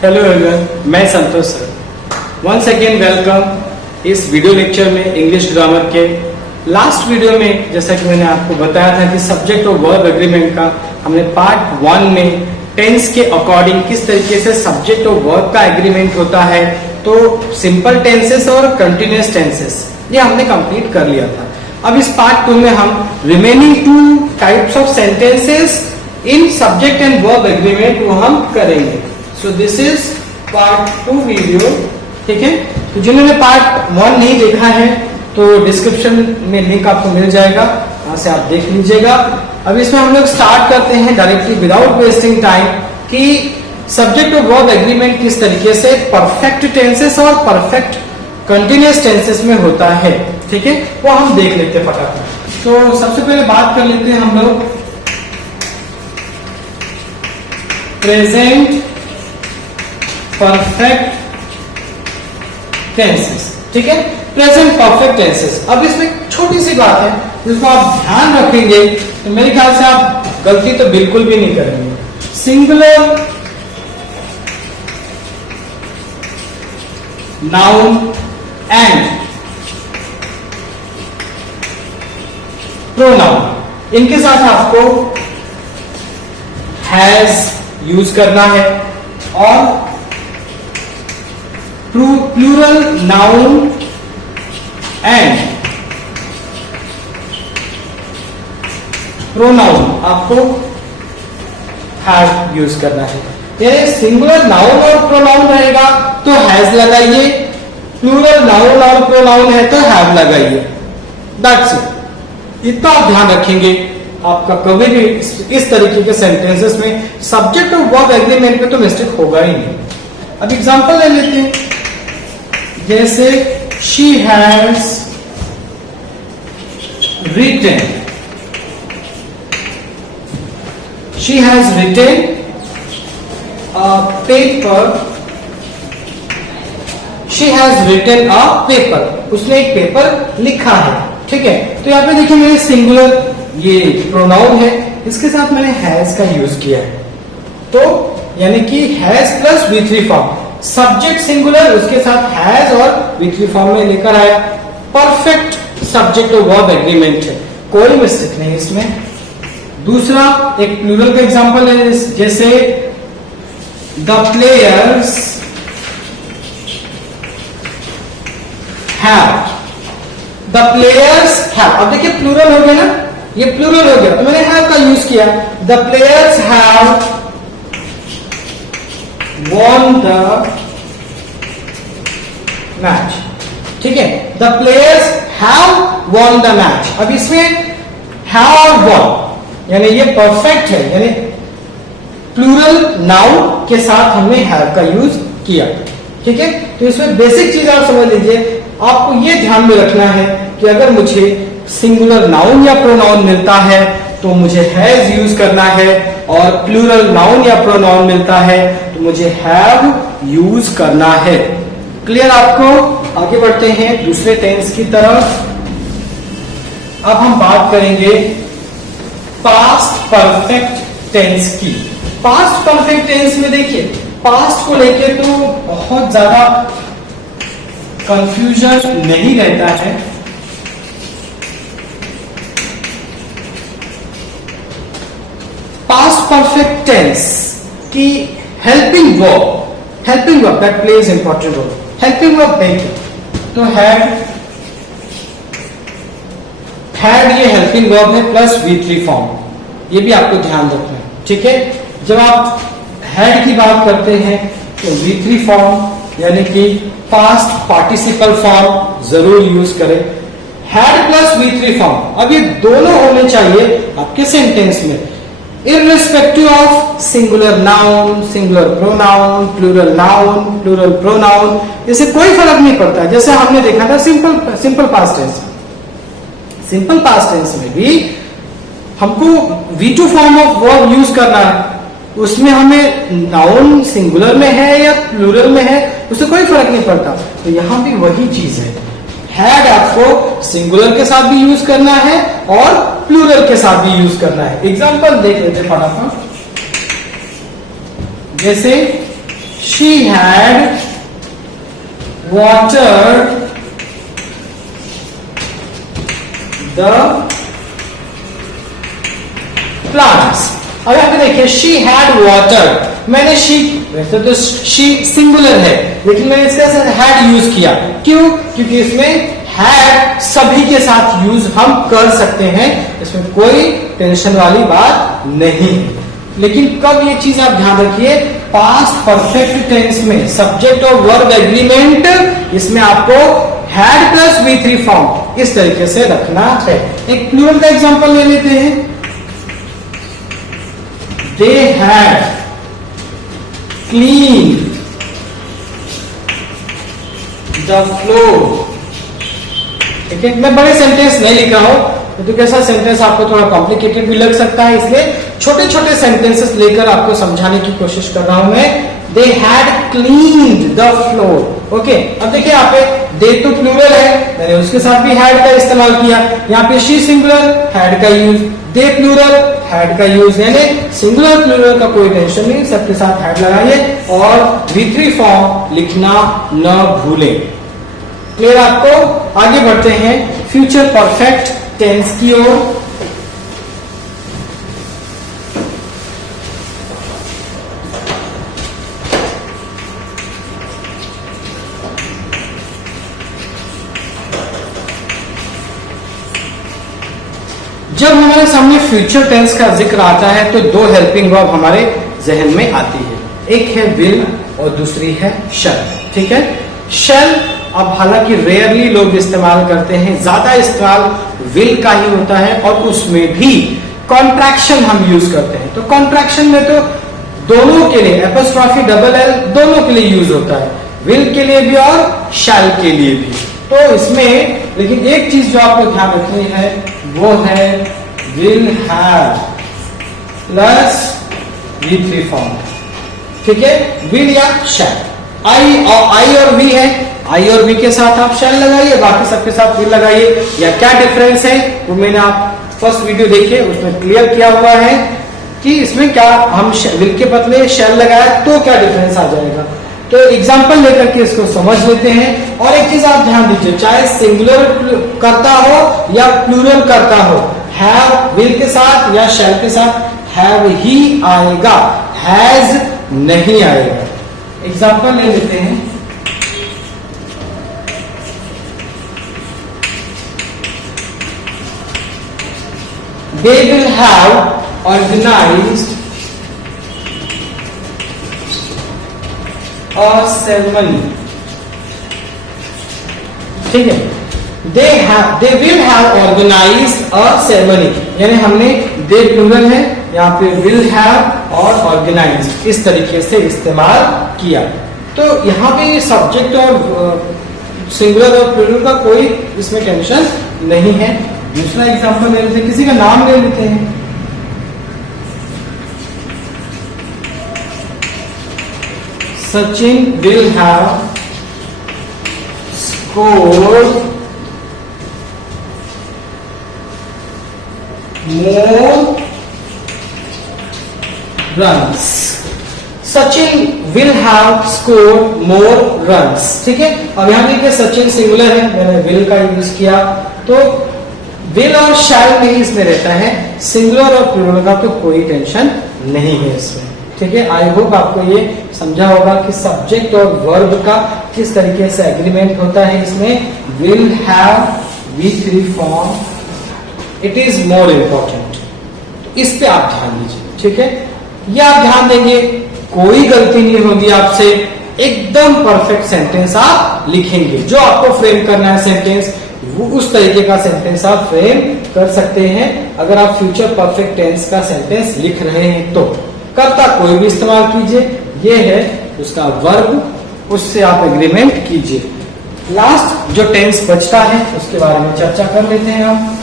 Hello everyone, मैं संतोष sir once again welcome इस video lecture में इंग्लिश ग्रामर के लास्ट वीडियो में। जैसा कि मैंने आपको बताया था कि सब्जेक्ट और वर्ब एग्रीमेंट का हमने पार्ट 1 में टेंस के अकॉर्डिंग किस तरीके से सब्जेक्ट और वर्ब का एग्रीमेंट होता है, तो सिंपल टेंसेस और कंटिन्यूअस टेंसेस ये हमने कंप्लीट कर लिया था। अब इस पार्ट 2 में हम remaining 2 types of sentences in subject and verb agreement वो हम करेंगे। So this is part 2 video, ठीक है। तो जिन्होंने पार्ट 1 नहीं देखा है तो डिस्क्रिप्शन में लिंक आपको मिल जाएगा, वहां से आप देख लीजिएगा। अब इसमें हम लोग स्टार्ट करते हैं डायरेक्टली विदाउट वेस्टिंग टाइम कि सब्जेक्ट और वर्ब एग्रीमेंट किस तरीके से परफेक्ट टेंसेस और परफेक्ट कंटिन्यूअस टेंसेस में होता है, ठीक है। वो हम देख लेते हैं फटाफट। तो सबसे पहले बात कर लेते हैं हम लोग प्रेजेंट परफेक्ट टेंसेस, ठीक है। Present perfect tenses. अब इसमें छोटी सी बात है जिसको आप ध्यान रखेंगे तो मेरे ख्याल से आप गलती तो बिल्कुल भी नहीं करेंगे। सिंगुलर नाउन एंड प्रोनाउन, इनके साथ आपको हैज यूज करना है और प्लूरल नाउन एंड प्रोनाउन आपको हैव यूज करना है। यानी सिंगुलर नाउन और प्रोनाउन रहेगा तो हैज लगाइए, प्लूरल नाउन और प्रोनाउन है तो हैव लगाइए। That's it. इतना आप ध्यान रखेंगे, आपका कभी भी इस तरीके के सेंटेंसेस में सब्जेक्ट और वर्ब एग्रीमेंट में तो मिस्टेक होगा ही नहीं। अब एग्जांपल ले लेते हैं, जैसे she has written, she has written a paper, she has written a paper, उसने एक पेपर लिखा है, ठीक है। तो यहाँ पे देखिए मेरे सिंगुलर ये प्रोनाउन है, इसके साथ मैंने हैज का यूज किया है, तो यानी कि has plus V3 form, subject singular उसके साथ हैज और V3 फॉर्म में लेकर आया। परफेक्ट सब्जेक्ट और वर्ब एग्रीमेंट है, कोई मिस्टेक नहीं इसमें। दूसरा एक प्लूरल का एग्जांपल है, जैसे the players have, the players have. अब देखिए प्लूरल हो गया ना, ये प्लूरल हो गया तो मैंने हैव का यूज किया। The players have won the match, ठीक है। The players have won the match। अब इसमें have won यानी ये परफेक्ट है, यानी प्लूरल नाउन के साथ हमने हैव का यूज किया, ठीक है। तो इसमें बेसिक चीज आप समझ लीजिए, आपको ये ध्यान में रखना है कि अगर मुझे सिंगुलर नाउन या प्रोनाउन मिलता है तो मुझे हैज यूज करना है, और प्लूरल नाउन या प्रोनाउन मिलता है तो मुझे हैव यूज करना है। क्लियर आपको? आगे बढ़ते हैं दूसरे टेंस की तरफ। अब हम बात करेंगे पास्ट परफेक्ट टेंस की। पास्ट परफेक्ट टेंस में देखिए पास्ट को लेके तो बहुत ज्यादा कंफ्यूजन नहीं रहता है। पास्ट परफेक्ट टेंस की helping verb that plays important role. Helping verb देखिए तो हैड ये हेल्पिंग वर्ब है प्लस V3 फॉर्म, ये भी आपको ध्यान रखना है, ठीक है। जब आप हैड की बात करते हैं तो V3 फॉर्म यानी कि पास्ट पार्टिसिपल फॉर्म जरूर यूज करें। हैड प्लस V3 फॉर्म, अब ये दोनों होने चाहिए आपके सेंटेंस में, irrespective of singular noun, singular pronoun, plural noun, plural pronoun, इससे कोई फर्क नहीं पड़ता। जैसे हमने देखा था simple past tense, simple past tense में भी हमको V2 form of verb use करना है, उसमें हमें नाउन सिंगुलर में है या प्लूरल में है उससे कोई फर्क नहीं पड़ता। तो यहां भी वही चीज है, हैड आपको सिंगुलर के साथ भी यूज करना है और प्लूरल के साथ भी यूज करना है। एग्जांपल देख लेते फटाफट, जैसे she had watered the plants। अब यहाँ पे देखिए she had watered, मैंने she, वैसे तो she सिंगुलर है लेकिन मैंने इसके साथ had यूज किया, क्यों? क्योंकि इसमें had सभी के साथ यूज हम कर सकते हैं, इसमें कोई टेंशन वाली बात नहीं है। लेकिन कब ये चीज आप ध्यान रखिए, पास्ट परफेक्ट टेंस में सब्जेक्ट और वर्ब एग्रीमेंट, इसमें आपको had प्लस V3 फॉर्म इस तरीके से रखना है। एक प्लूरल का एग्जांपल ले लेते हैं, they had cleaned the floor। ठीक है, मैं बड़े सेंटेंस नहीं लिख रहा हूं तो कैसा सेंटेंस आपको थोड़ा कॉम्प्लिकेटेड भी लग सकता है, इसलिए छोटे छोटे सेंटेंसेस लेकर आपको समझाने की कोशिश कर रहा हूं मैं। They had cleaned the floor। Okay, अब देखिए यहाँ पे they तो प्लूरल है, मैंने उसके साथ भी had का इस्तेमाल किया। यहाँ पे she सिंगुलर, had का यूज, they प्लूरल, had का यूज, यानी सिंगुलर प्लूरल का कोई टेंशन नहीं, सबके साथ had लगाइए और V3 फॉर्म लिखना न भूलें। क्लियर आपको? आगे बढ़ते हैं फ्यूचर परफेक्ट टेंस की ओर। जब हमारे सामने फ्यूचर टेंस का जिक्र आता है तो दो हेल्पिंग वर्ब हमारे जहन में आती है, एक है विल और दूसरी है शैल। ठीक है, शैल अब हालांकि रेयरली लोग इस्तेमाल करते हैं, ज्यादा इस्तेमाल विल का ही होता है और उसमें भी कॉन्ट्रैक्शन हम यूज करते हैं। तो कॉन्ट्रैक्शन में तो दोनों के लिए एपोस्ट्रॉफी डबल एल दोनों के लिए यूज होता है, विल के लिए भी और शैल के लिए भी। तो इसमें लेकिन एक चीज जो आपको ध्यान रखनी है वो है will have plus V3 form. ठीक है, विल या शैल, आई और वी है, आई और वी के साथ आप शैल लगाइए, बाकी सबके साथ विल लगाइए। या क्या डिफरेंस है वो मैंने आप फर्स्ट वीडियो देखिए उसमें क्लियर किया हुआ है कि इसमें क्या हम विल के बदले शैल लगाया तो क्या डिफरेंस आ जाएगा। तो एग्जांपल लेकर के इसको समझ लेते हैं। और एक चीज आप ध्यान दीजिए, चाहे सिंगुलर करता हो या प्लूरल करता हो, हैव विल के साथ या शैल के साथ हैव ही आएगा, हैज नहीं आएगा। एग्जांपल ले लेते हैं, they will have organized a ceremony। ठीक है, they will have organized a ceremony, यानी हमने they प्लूरल है, यहाँ पे will have और organized इस तरीके से इस्तेमाल किया। तो यहाँ पे सब्जेक्ट और सिंगुलर और प्लूरल का कोई इसमें टेंशन नहीं है। दूसरा एग्जांपल ले लेते हैं, किसी का नाम ले लेते हैं, Sachin will have scored more runs. Sachin will have scored more runs. ठीक है, अब यहां देखिए सचिन सिंगुलर है, मैंने विल का यूज किया, तो विल और शैल में इसमें रहता है, सिंगुलर और प्लूरल का तो कोई टेंशन नहीं है इसमें। ठीक है, आई होप आपको ये समझा होगा कि सब्जेक्ट और वर्ब का किस तरीके से एग्रीमेंट होता है। इसमें will have V3 form, it is more important, तो इस पे आप ध्यान दीजिए। ठीक है, ये आप ध्यान देंगे, कोई गलती नहीं होगी आपसे, एकदम परफेक्ट सेंटेंस आप लिखेंगे। जो आपको फ्रेम करना है सेंटेंस, वो उस तरीके का सेंटेंस आप फ्रेम कर सकते हैं अगर आप फ्यूचर परफेक्ट टेंस का सेंटेंस लिख रहे हैं तो। कर्ता कोई भी इस्तेमाल कीजिए, ये है उसका वर्ब, उससे आप एग्रीमेंट कीजिए। लास्ट जो टेंस बचता है उसके बारे में चर्चा कर लेते हैं हम।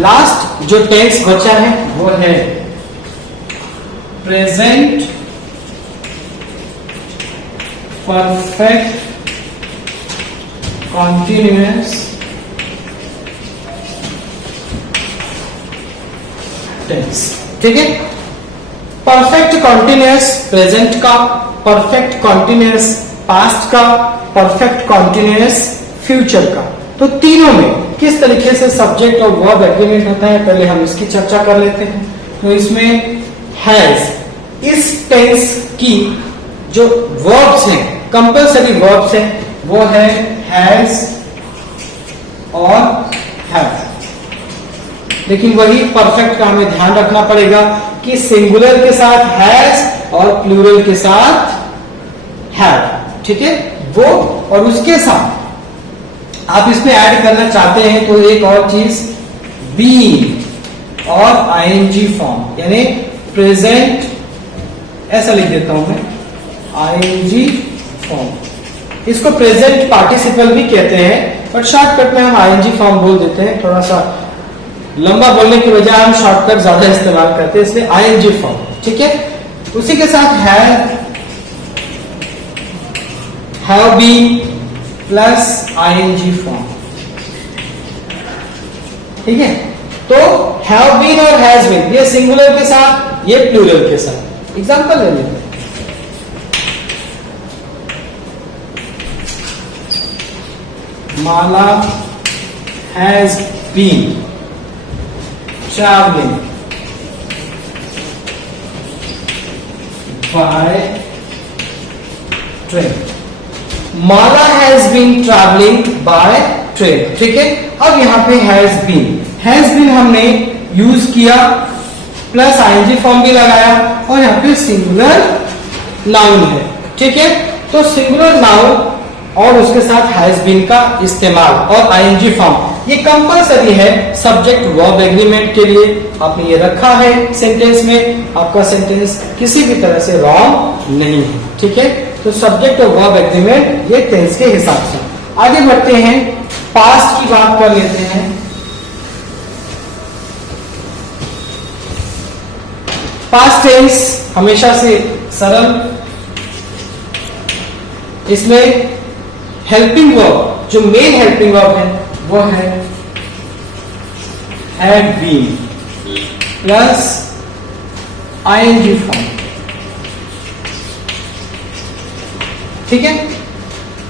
लास्ट जो टेंस बचा है वो है प्रेजेंट परफेक्ट कॉन्टिन्यूअस टेंस। ठीक है, परफेक्ट कॉन्टिन्यूअस प्रेजेंट का, परफेक्ट कॉन्टिन्यूअस पास्ट का, परफेक्ट कॉन्टिन्यूअस फ्यूचर का। तो तीनों में किस तरीके से सब्जेक्ट और वर्ब एग्रीमेंट होता है, पहले हम इसकी चर्चा कर लेते हैं। तो इसमें हैज, इस टेंस की जो वर्ब्स हैं, कंपल्सरी वर्ब्स हैं, वो है हैज और हैव। लेकिन वही परफेक्ट का हमें ध्यान रखना पड़ेगा कि सिंगुलर के साथ हैज और प्लूरल के साथ हैव। ठीक है, वो और उसके साथ आप इसमें ऐड करना चाहते हैं तो एक और चीज बीइंग और आईएनजी फॉर्म, यानी प्रेजेंट, ऐसा लिख देता हूं मैं, आईएनजी फॉर्म। इसको प्रेजेंट पार्टिसिपल भी कहते हैं, बट शॉर्टकट में हम आईएनजी फॉर्म बोल देते हैं। थोड़ा सा लंबा बोलने की बजाय हम शॉर्टकट ज्यादा इस्तेमाल करते हैं, इसलिए आईएनजी फॉर्म। ठीक है, उसी के साथ have been plus ING form. ठीक है, तो हैव बीन और हैज बीन, ये सिंगुलर के साथ, ये प्लूरल के साथ। एग्जांपल ले लेते हैं। Mala has been traveling by train. Mala has been traveling by train. ठीक है, अब यहां पे हैज बीन हमने यूज किया, प्लस आईएनजी फॉर्म भी लगाया, और यहां पे सिंगुलर नाउन है। ठीक है, तो सिंगुलर नाउन और उसके साथ हैज बीन का इस्तेमाल और आईएनजी फॉर्म, ये कंपलसरी है सब्जेक्ट वर्ब एग्रीमेंट के लिए। आपने ये रखा है सेंटेंस में, आपका सेंटेंस किसी भी तरह से रॉन्ग नहीं है। ठीक है, तो सब्जेक्ट और वर्ब एग्रीमेंट ये टेंस के हिसाब से। आगे बढ़ते हैं, पास्ट की बात कर लेते हैं। पास्ट टेंस हमेशा से सरल, इसमें हेल्पिंग वर्ब, जो मेन हेल्पिंग वर्ब है वो है had been plus ING form. ठीक है,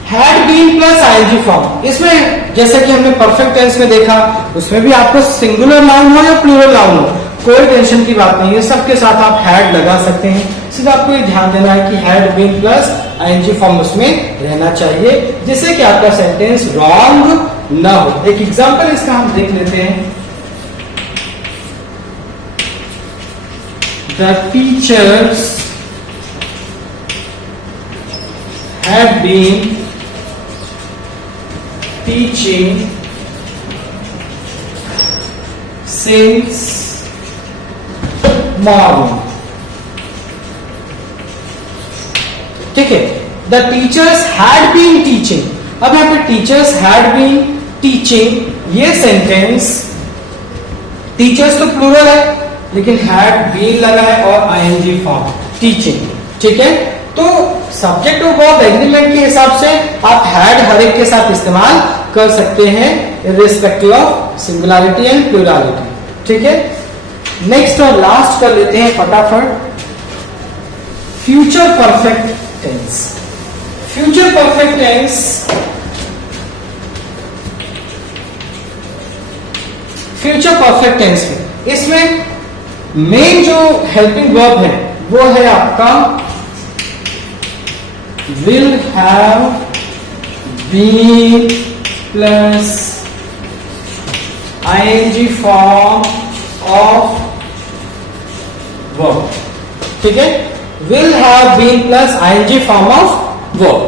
had been plus ING form. इसमें जैसे कि हमने परफेक्ट टेंस में देखा, उसमें भी आपको सिंगुलर नाउन हो या प्लूरल नाउन हो, कोई टेंशन की बात नहीं है, सबके साथ आप हैड लगा सकते हैं। सिर्फ आपको ये ध्यान देना है कि had been plus ING form उसमें रहना चाहिए, जिससे कि आपका सेंटेंस रॉन्ग ना हो। एक एग्जांपल इसका हम देख लेते हैं। The teachers have been teaching since morning. ठीक है, the teachers had been teaching. अब यहां पे टीचर्स हैड बीन टीचिंग, ये सेंटेंस, टीचर्स तो प्लूरल है लेकिन हैड बीन लगा है और आईएनजी फॉर्म, टीचिंग। ठीक है, तो सब्जेक्ट और वर्ब एग्रीमेंट के हिसाब से आप हैड हर एक के साथ इस्तेमाल कर सकते हैं, irrespective of singularity and plurality. ठीक है, नेक्स्ट और लास्ट कर लेते हैं फटाफट, future perfect tense. Future perfect tense, future perfect tense में इसमें मेन जो हेल्पिंग वर्ब है वो है आपका will have been plus ING form of verb. ठीक है, will have been plus ING form of verb.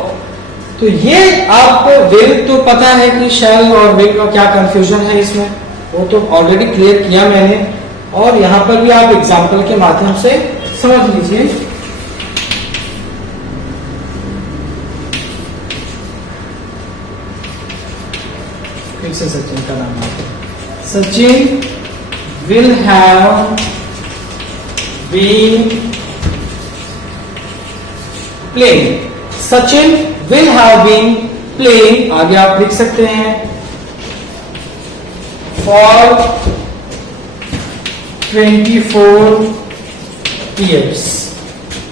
तो ये आपको विल तो पता है कि शैल और विल का क्या कंफ्यूजन है इसमें, वो तो ऑलरेडी क्लियर किया मैंने, और यहां पर भी आप एग्जांपल के माध्यम से समझ लीजिए। फिर से सचिन का नाम आता है, Sachin will have been playing. Sachin will have been playing, आगे आप लिख सकते हैं for 24 years.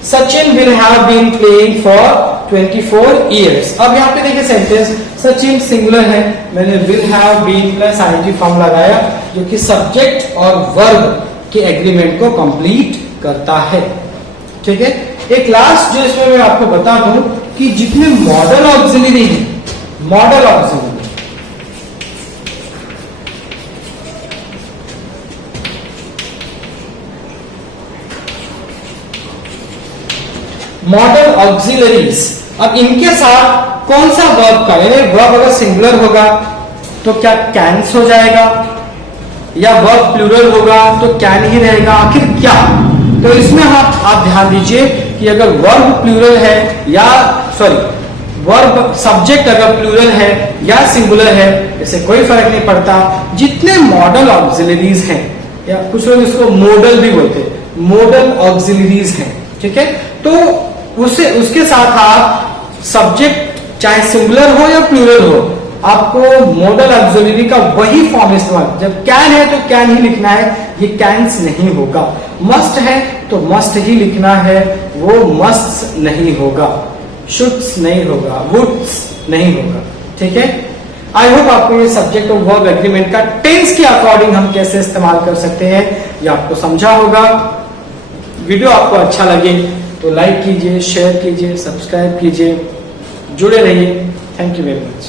Sachin will have been playing for 24 years. अब यहाँ पे देखिए सेंटेंस सचिन सिंगुलर है, मैंने will have been plus ing form लगाया जो कि सब्जेक्ट और वर्ब के एग्रीमेंट को कंप्लीट करता है। ठीक है, एक लास्ट जो इसमें मैं आपको बता दूं कि जितने मॉडल ऑक्सिलरी है, मॉडल ऑक्सिलरी मॉडल ऑक्सिलरीज, अब इनके साथ कौन सा वर्ब का, यानी वर्ब अगर सिंगुलर होगा तो क्या कैन्स हो जाएगा, या वर्ब प्लूरल होगा तो कैन ही रहेगा, आखिर क्या? तो इसमें आप ध्यान दीजिए कि अगर वर्ब प्लूरल है या वर्ब सब्जेक्ट अगर प्लूरल है या सिंगुलर है, इससे कोई फर्क नहीं पड़ता। जितने मॉडल ऑक्सिलरीज हैं, या कुछ लोग इसको मोडल भी बोलते हैं, मॉडल ऑक्सिलरीज हैं, ठीक है, तो उसके साथ आप सब्जेक्ट चाहे सिंगुलर हो या प्लूरल हो, आपको मॉडल ऑक्सिलरी का वही फॉर्म इस्तेमाल, जब कैन है तो कैन ही लिखना है, ये कैन्स नहीं होगा। मस्ट है तो मस्ट ही लिखना है, वो मस्ट नहीं होगा, शुड्स नहीं होगा, वुड्स नहीं होगा। ठीक है, आई होप आपको ये सब्जेक्ट और वर्ब एग्रीमेंट का टेंस के अकॉर्डिंग हम कैसे इस्तेमाल कर सकते हैं ये आपको समझा होगा। वीडियो आपको अच्छा लगे तो लाइक कीजिए, शेयर कीजिए, सब्सक्राइब कीजिए, जुड़े रहिए। Thank you very much.